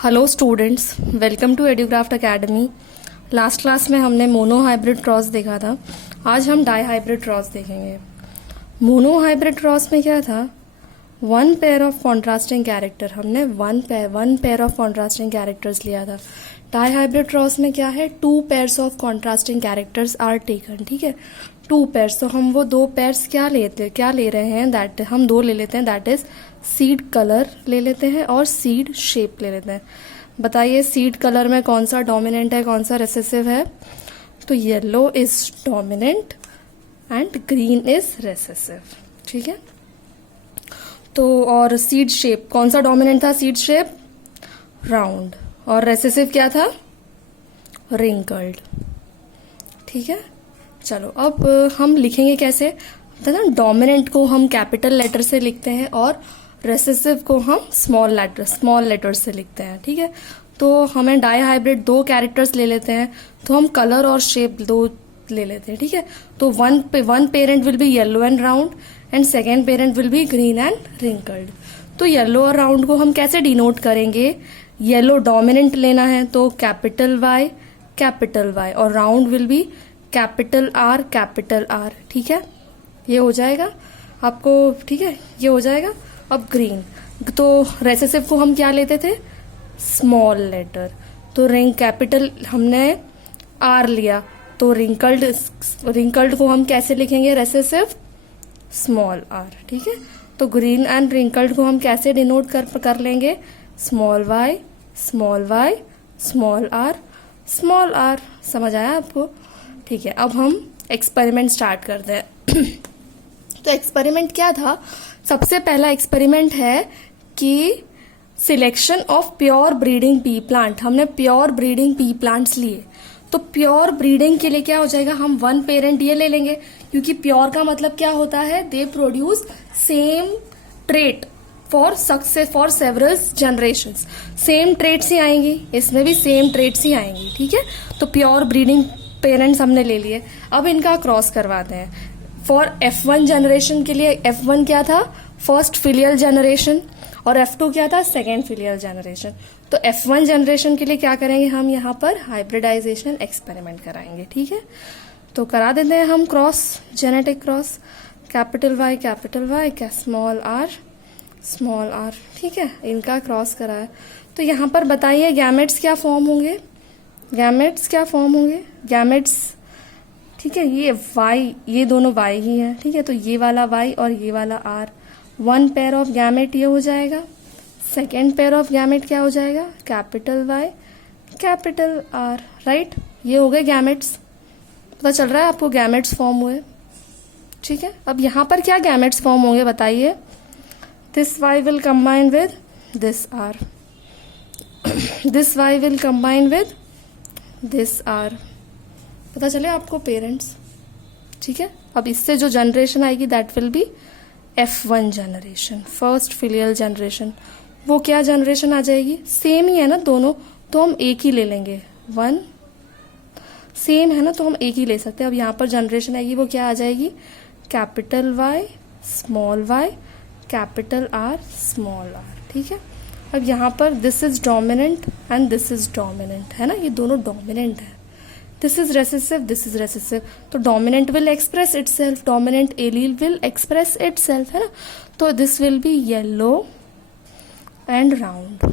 Hello students, welcome to Educraft academy. Last class में हमने monohybrid cross देखा था। आज हम डाई हाइब्रिड क्रॉस देखेंगे। मोनो हाइब्रिड क्रॉस में क्या था? One pair of contrasting character, हमने one pair of contrasting characters लिया था। डाई हाइब्रिड क्रॉस में क्या है? Two pairs of contrasting characters are taken. ठीक है, टू पेयर्स, तो हम वो दो पेयर्स क्या ले रहे हैं? दैट हम दो ले लेते हैं, दैट इज सीड कलर ले लेते हैं और सीड शेप ले लेते हैं। बताइए सीड कलर में कौन सा डोमिनेंट है, कौन सा रेसेसिव है? तो yellow is dominant and green is recessive. ठीक है, तो और सीड शेप कौन सा डोमिनेंट था? सीड शेप राउंड, और रेसेसिव क्या था? रिंकल्ड। ठीक है, चलो अब हम लिखेंगे कैसे? ना डोमिनेंट को हम कैपिटल लेटर से लिखते हैं और रेसेसिव को हम स्मॉल लेटर से लिखते हैं। ठीक है, तो हमें डाई हाइब्रिड दो कैरेक्टर्स ले लेते हैं, तो हम कलर और शेप दो ले लेते हैं। ठीक है, तो one parent will be yellow and round and second parent will be green and wrinkled. तो येलो और राउंड को हम कैसे डिनोट करेंगे? येलो डोमिनेंट लेना है तो कैपिटल वाई, और round will be capital R. ठीक है, ये हो जाएगा आपको। ठीक है, ये हो जाएगा। अब ग्रीन, तो रेसेसिव को हम क्या लेते थे? स्मॉल लेटर, तो रिंग कैपिटल हमने आर लिया, तो रिंकल्ड को हम कैसे लिखेंगे? Recessive small are. ठीक है, तो ग्रीन एंड रिंकल्ड को हम कैसे डिनोट कर लेंगे? Small Y small are. समझ आया आपको? ठीक है, अब हम एक्सपेरिमेंट स्टार्ट करते हैं। तो एक्सपेरिमेंट क्या था? सबसे पहला एक्सपेरिमेंट है कि selection of pure breeding P plant. हमने प्योर ब्रीडिंग पी प्लांट्स लिए, तो प्योर ब्रीडिंग के लिए क्या हो जाएगा? हम वन पेरेंट ये ले लेंगे, क्योंकि प्योर का मतलब क्या होता है? They produce same trait for success for several generations. Same traits ही आएंगी, इसमें भी सेम ट्रेट्स ही आएंगी। ठीक है, तो प्योर ब्रीडिंग पेरेंट्स हमने ले लिए। अब इनका क्रॉस करवाते हैं। फॉर F1 जनरेशन के लिए F1 क्या था? फर्स्ट फिलियल जनरेशन, और F2 क्या था? Second filial generation. तो F1 जनरेशन के लिए क्या करेंगे? हम यहाँ पर हाइब्रिडाइजेशन एक्सपेरिमेंट कराएंगे। ठीक है, तो करा देते हैं हम cross, genetic cross, capital Y small are. ठीक है, इनका क्रॉस करा है। तो यहाँ पर बताइए गैमेट्स क्या फॉर्म होंगे? गैमेट्स, ठीक है, ये वाई, ये दोनों वाई ही है। ठीक है, तो ये वाला वाई और ये वाला R, one pair of gamete ये हो जाएगा। सेकेंड पेयर ऑफ गैमेट क्या हो जाएगा? Capital Y capital R. Right, ये हो गए गैमेट्स। पता चल रहा है आपको गैमेट्स फॉर्म हुए? ठीक है, अब यहाँ पर क्या गैमेट्स फॉर्म होंगे बताइए? This Y will combine with this R, this Y will combine with this R. पता चले आपको पेरेंट्स? ठीक है, अब इससे जो जनरेशन आएगी that will be F1 generation, first filial generation. वो क्या जनरेशन आ जाएगी? सेम ही है ना दोनों, तो हम एक ही ले लेंगे। वन सेम है ना, तो हम एक ही ले सकते हैं। अब यहाँ पर जनरेशन आएगी, वो क्या आ जाएगी? Capital Y capital R small are. ठीक है, अब यहाँ पर this is dominant and this is dominant, है ना, ये दोनों डोमिनेंट है। दिस इज रेसेसिव, तो dominant will express itself, dominant allele will express itself, है ना। तो this will be yellow and round.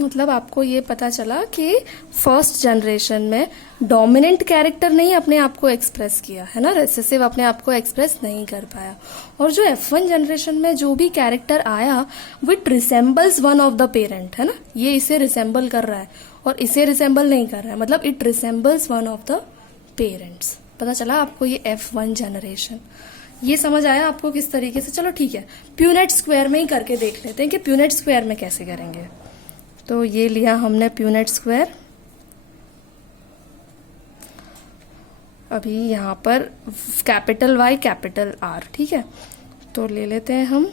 मतलब आपको ये पता चला कि फर्स्ट जनरेशन में डोमिनेंट कैरेक्टर नहीं अपने आप को एक्सप्रेस किया, है ना, रेसेसिव अपने आप को एक्सप्रेस नहीं कर पाया। और जो F1 जनरेशन में जो भी कैरेक्टर आया with resembles one of the parent, है ना, ये इसे रिसेंबल कर रहा है और इसे रिसेंबल नहीं कर रहा है, मतलब it resembles one of the parents. पता चला आपको ये F1 जनरेशन। ये समझ आया आपको किस तरीके से? चलो ठीक है, प्यूनेट स्क्वायर में ही करके देख लेते हैं कि प्यूनेट स्क्वायर में कैसे करेंगे। तो ये लिया हमने प्यूनेट स्क्वायर। अभी यहाँ पर कैपिटल वाई कैपिटल आर। ठीक है, तो ले लेते हैं हम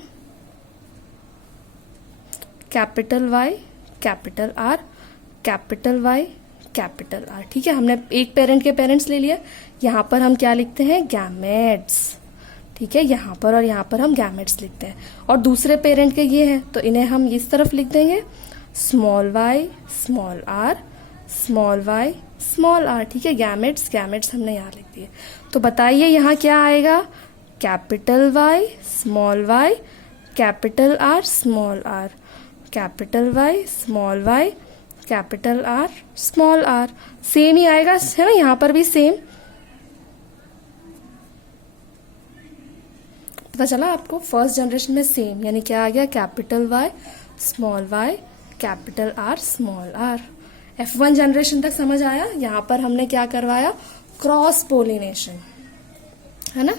capital Y capital R, capital Y capital R. ठीक है, हमने एक पेरेंट के पेरेंट्स ले लिया। यहाँ पर हम क्या लिखते हैं? गैमेट्स। ठीक है, यहाँ पर और यहाँ पर हम गैमेट्स लिखते हैं, और दूसरे पेरेंट के ये हैं तो इन्हें हम इस तरफ लिख देंगे small Y small r small Y small are. ठीक है, गैमेट्स गैमेट्स हमने यहाँ लिख दिए। तो बताइए यहाँ क्या आएगा, capital Y small Y capital R small are, capital Y small Y capital R small R. Same ही आएगा, है ना, यहाँ पर भी सेम। पता चला आपको, फर्स्ट जनरेशन में सेम, यानी क्या आ गया, capital Y small Y capital R small r. F1 generation तक समझ आया। यहाँ पर हमने क्या करवाया, क्रॉस पोलिनेशन, है ना।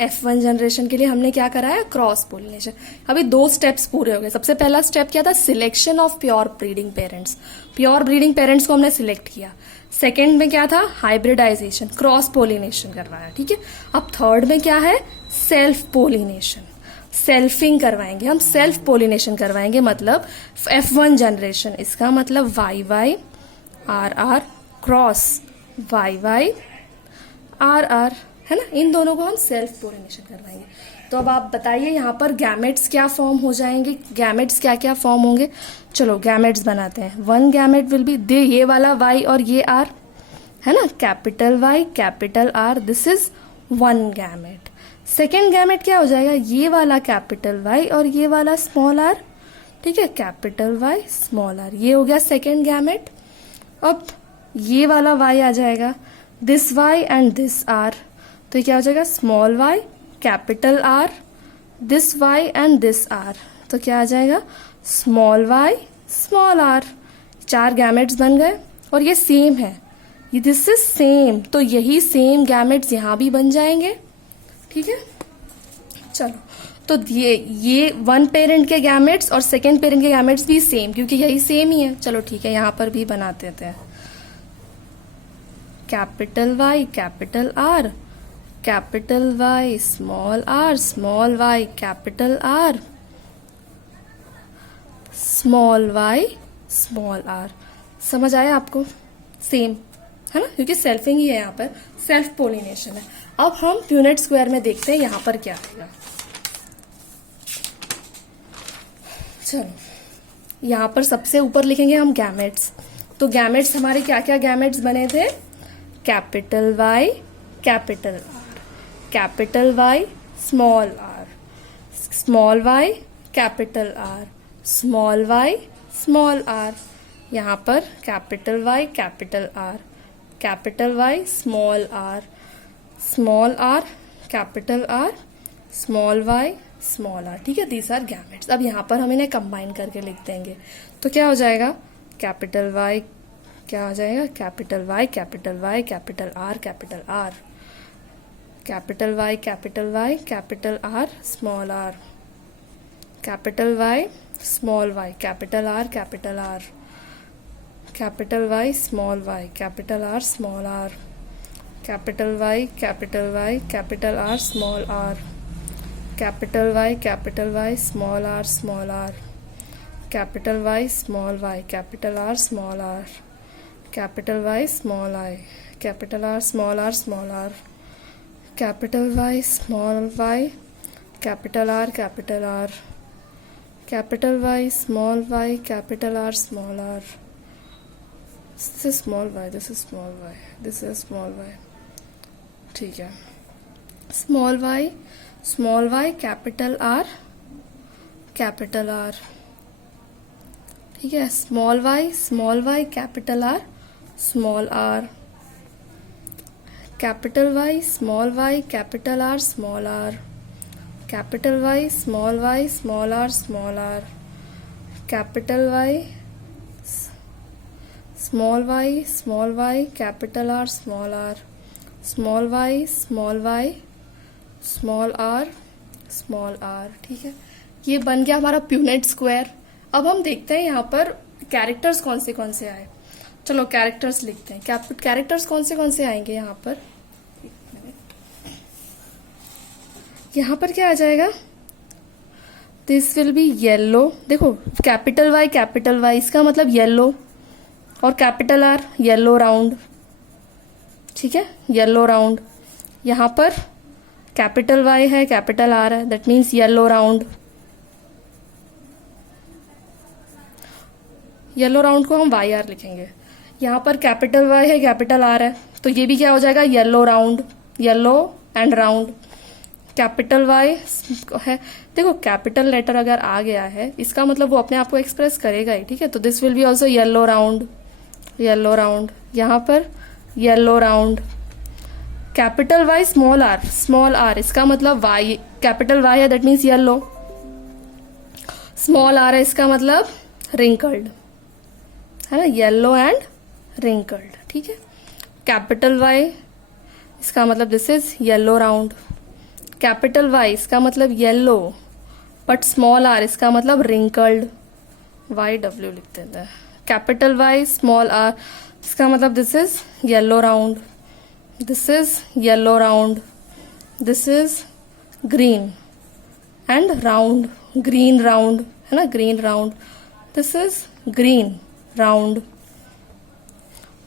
F1 जनरेशन के लिए हमने क्या कराया, क्रॉस पोलिनेशन। अभी 2 स्टेप्स पूरे हो गए। सबसे पहला स्टेप क्या था, selection of pure breeding parents, pure breeding parents को हमने सिलेक्ट किया। सेकेंड में क्या था, हाइब्रिडाइजेशन, क्रॉस पोलिनेशन करवाया। ठीक है, अब थर्ड में क्या है, सेल्फ पोलिनेशन, सेल्फिंग करवाएंगे हम, सेल्फ पोलिनेशन करवाएंगे। मतलब F1 जनरेशन, इसका मतलब Y Y R R cross Y Y R R, है ना, इन दोनों को हम सेल्फ पोलिनेशन करवाएंगे। तो अब आप बताइए यहाँ पर गैमेट्स क्या फॉर्म हो जाएंगे, गैमेट्स क्या क्या फॉर्म होंगे। चलो गैमेट्स बनाते हैं। 1 गैमेट विल बी दे, ये वाला वाई और ये आर, है ना, capital Y capital R, this is 1 gamete. Second gamete क्या हो जाएगा, ये वाला कैपिटल वाई और ये वाला स्मॉल आर, ठीक है, कैपिटल वाई स्मॉल आर, ये हो गया सेकेंड गैमेट। अब ये वाला वाई आ जाएगा, this Y and this R, तो ये क्या हो जाएगा, small Y capital R, this Y and this R, तो क्या आ जाएगा, small Y small r. 4 gametes बन गए, और ये सेम है, ये दिस इज सेम, तो यही सेम गैमेट्स यहाँ भी बन जाएंगे। ठीक है, चलो, तो ये 1 पेरेंट के गैमेट्स और सेकेंड पेरेंट के गैमेट्स भी सेम, क्योंकि यही सेम ही है। चलो ठीक है, यहाँ पर भी बना देते हैं, capital Y capital R capital Y small Y capital R small Y small are. समझ आया आपको, सेम है ना, क्योंकि सेल्फिंग ही है, यहाँ पर सेल्फ पोलिनेशन है। अब हम प्यूनेट स्क्वायर में देखते हैं यहाँ पर क्या आएगा। चलो, यहाँ पर सबसे ऊपर लिखेंगे हम गैमेट्स। तो गैमेट्स हमारे क्या क्या गैमेट्स बने थे, capital Y capital R capital Y small Y capital R small Y small r. यहाँ पर capital Y capital R capital Y small are capital R small Y small are. ठीक है, दीज आर गैमेट्स। अब यहाँ पर हम इन्हें combine करके लिख देंगे, तो क्या हो जाएगा, कैपिटल वाई क्या हो जाएगा, capital Y capital R capital R capital Y capital R small are capital Y small Y capital R capital Y small Y capital R small are capital Y capital R small are capital Y small are capital Y small Y capital R small are capital Y small i capital R small are capital Y small Y capital R capital Y small Y capital R small are. This is small y, this is small y, this is small y. ठीक है, small Y capital R ठीक है, small Y capital R small are capital Y small Y capital R small are capital Y small r small are capital Y small Y capital R small r small Y small r small are. ठीक है, ये बन गया हमारा Punnett square. अब हम देखते हैं यहाँ पर कैरेक्टर्स कौन से आए। चलो कैरेक्टर्स लिखते हैं, कैरेक्टर्स कौन से आएंगे यहाँ पर। यहाँ पर क्या आ जाएगा, दिस विल बी येलो। देखो कैपिटल वाई इसका मतलब येलो, और कैपिटल आर येलो राउंड। ठीक है, येलो राउंड। यहाँ पर कैपिटल वाई है, कैपिटल आर है, that means yellow round. Yellow round को हम वाई आर लिखेंगे। यहाँ पर कैपिटल वाई है, कैपिटल आर है, तो ये भी क्या हो जाएगा, yellow round, yellow and round. Capital Y है, देखो कैपिटल लेटर अगर आ गया है इसका मतलब वो अपने आप को एक्सप्रेस करेगा ही, ठीक है। तो this will be also yellow round, yellow round. यहाँ पर yellow round. Capital Y small r, इसका मतलब वाई, कैपिटल वाई है that means yellow, small r है इसका मतलब रिंकल्ड, है ना, येलो एंड रिंकल्ड, ठीक है। कैपिटल वाई इसका मतलब this is yellow round. Capital Y इसका मतलब येलो, बट स्मॉल आर इसका मतलब रिंकल्ड, वाई डब्ल्यू लिख देते हैं। कैपिटल वाई स्मॉल आर इसका मतलब this is yellow round, this is yellow round, this is green and round, green round, है ना, green round. This is green round,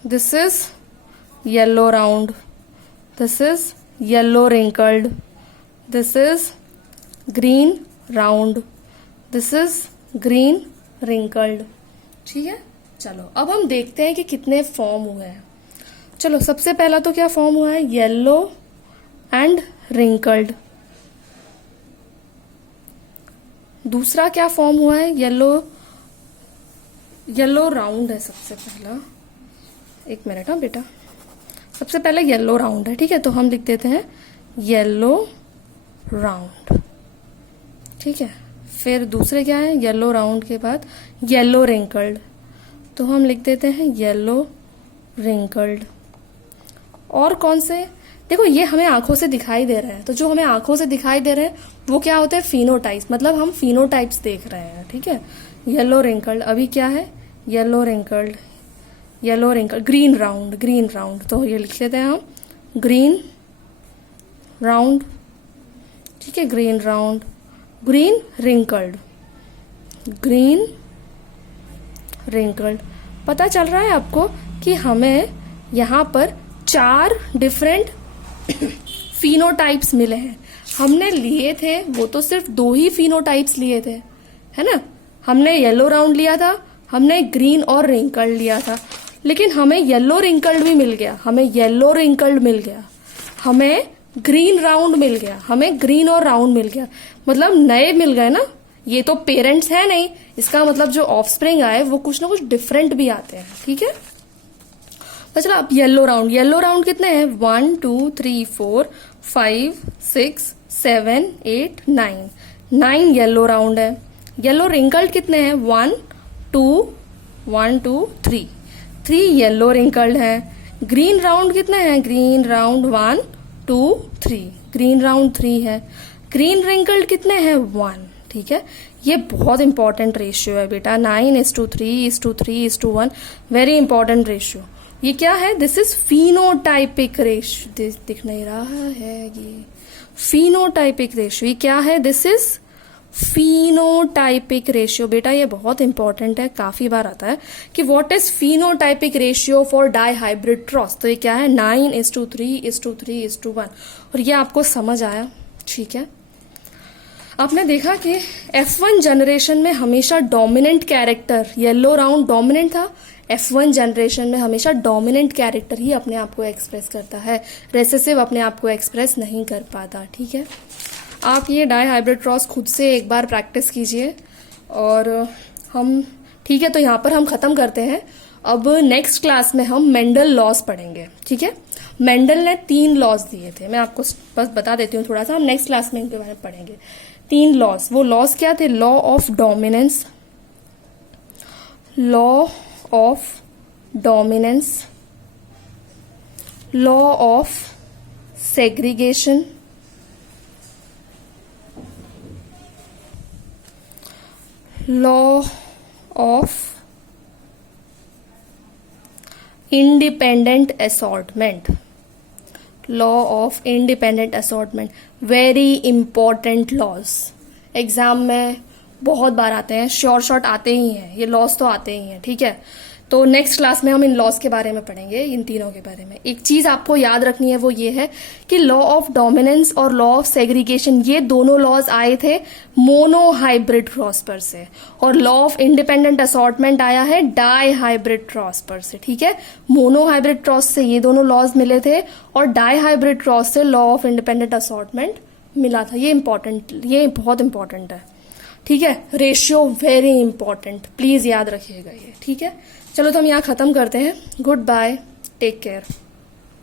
this is yellow round, this is yellow wrinkled, this is green round, this is green wrinkled, ठीक है। चलो अब हम देखते हैं कि कितने फॉर्म हुए हैं। चलो सबसे पहला तो क्या फॉर्म हुआ है, येलो एंड रिंकल्ड। दूसरा क्या फॉर्म हुआ है, येलो राउंड है सबसे पहला। एक मिनट हाँ बेटा, सबसे पहले येलो राउंड है, ठीक है, तो हम लिख देते हैं येलो राउंड, ठीक है। फिर दूसरे क्या है, येलो राउंड के बाद येलो रिंकल्ड, तो हम लिख देते हैं येलो रिंकल्ड। और कौन से, देखो ये हमें आंखों से दिखाई दे रहे हैं, तो जो हमें आंखों से दिखाई दे रहे हैं वो क्या होते हैं, फिनोटाइप्स, मतलब हम फिनोटाइप्स देख रहे हैं, ठीक है। येलो रिंकल्ड, अभी क्या है, yellow wrinkled, yellow wrinkled, green round, green round, तो ये लिख लेते हैं हम ग्रीन राउंड, ठीक है, green round. Green wrinkled, green wrinkled. पता चल रहा है आपको कि हमें यहाँ पर 4 डिफरेंट फिनोटाइप्स मिले हैं। हमने लिए थे वो तो सिर्फ 2 ही फिनोटाइप्स लिए थे, है ना, हमने येलो राउंड लिया था, हमने ग्रीन और रिंकल्ड लिया था, लेकिन हमें येलो रिंकल्ड भी मिल गया, हमें येलो रिंकल्ड मिल गया, हमें ग्रीन राउंड मिल गया, हमें ग्रीन और राउंड मिल गया, मतलब नए मिल गए ना। ये तो पेरेंट्स है नहीं, इसका मतलब जो ऑफस्प्रिंग आए वो कुछ ना कुछ डिफरेंट भी आते हैं, ठीक है। तो चलो अब येलो राउंड कितने हैं, 1 2 3 4 5 6 7 8 9 येलो राउंड है। येलो रिंकल्ड कितने हैं, 1 2 3 येलो रिंकल्ड है। ग्रीन राउंड कितने हैं, ग्रीन राउंड 1 2 3, ग्रीन राउंड 3 है। ग्रीन रिंकल्ड कितने हैं, 1, ठीक है। ये बहुत इंपॉर्टेंट रेशियो है बेटा, 9:3:3:1, वेरी इंपॉर्टेंट रेशियो। ये क्या है, दिस इज फिनोटाइपिक रेशियो, दिख नहीं रहा है ये, फिनोटाइपिक रेशियो, ये क्या है, दिस इज फिनोटाइपिक रेशियो। बेटा ये बहुत इंपॉर्टेंट है, काफी बार आता है कि what is phenotypic ratio for dihybrid cross, तो ये क्या है, 9:3:3:1, और ये आपको समझ आया, ठीक है। आपने देखा कि F1 जनरेशन में हमेशा dominant character, yellow round dominant था, F1 जनरेशन में हमेशा डोमिनेंट कैरेक्टर ही अपने आप को एक्सप्रेस करता है, रेसेसिव अपने आप को एक्सप्रेस नहीं कर पाता, ठीक है। आप ये डाई हाइब्रिड क्रॉस खुद से एक बार प्रैक्टिस कीजिए और हम, ठीक है, तो यहाँ पर हम खत्म करते हैं। अब नेक्स्ट क्लास में हम मेंडल लॉज पढ़ेंगे, ठीक है। मेंडल ने 3 लॉज दिए थे, मैं आपको बस बता देती हूँ थोड़ा सा, हम नेक्स्ट क्लास में इनके बारे में पढ़ेंगे। 3 लॉज, वो लॉज क्या थे, law of dominance, law of dominance, law of segregation, law of independent assortment, law of independent assortment, very important laws, exam में बहुत बार आते हैं, शॉर्ट आते ही हैं, ये लॉज तो आते ही हैं, ठीक है। तो तो नेक्स्ट क्लास में हम इन लॉज के बारे में पढ़ेंगे, इन तीनों के बारे में। एक चीज आपको याद रखनी है, वो ये है कि लॉ ऑफ डोमिनेंस और लॉ ऑफ सेग्रीगेशन, ये दोनों लॉज आए थे मोनो हाइब्रिड क्रॉस पर से, और लॉ ऑफ इंडिपेंडेंट असॉर्टमेंट आया है डाई हाइब्रिड क्रॉस पर से। ठीक है, मोनो हाइब्रिड क्रॉस से ये दोनों लॉज मिले थे, और डाई हाइब्रिड क्रॉस से लॉ ऑफ इंडिपेंडेंट असॉर्टमेंट मिला था। ये बहुत इंपॉर्टेंट है। ठीक है, रेशियो वेरी इंपॉर्टेंट, प्लीज याद रखिएगा ये। ठीक है, चलो तो हम यहाँ खत्म करते हैं। Good bye, take care.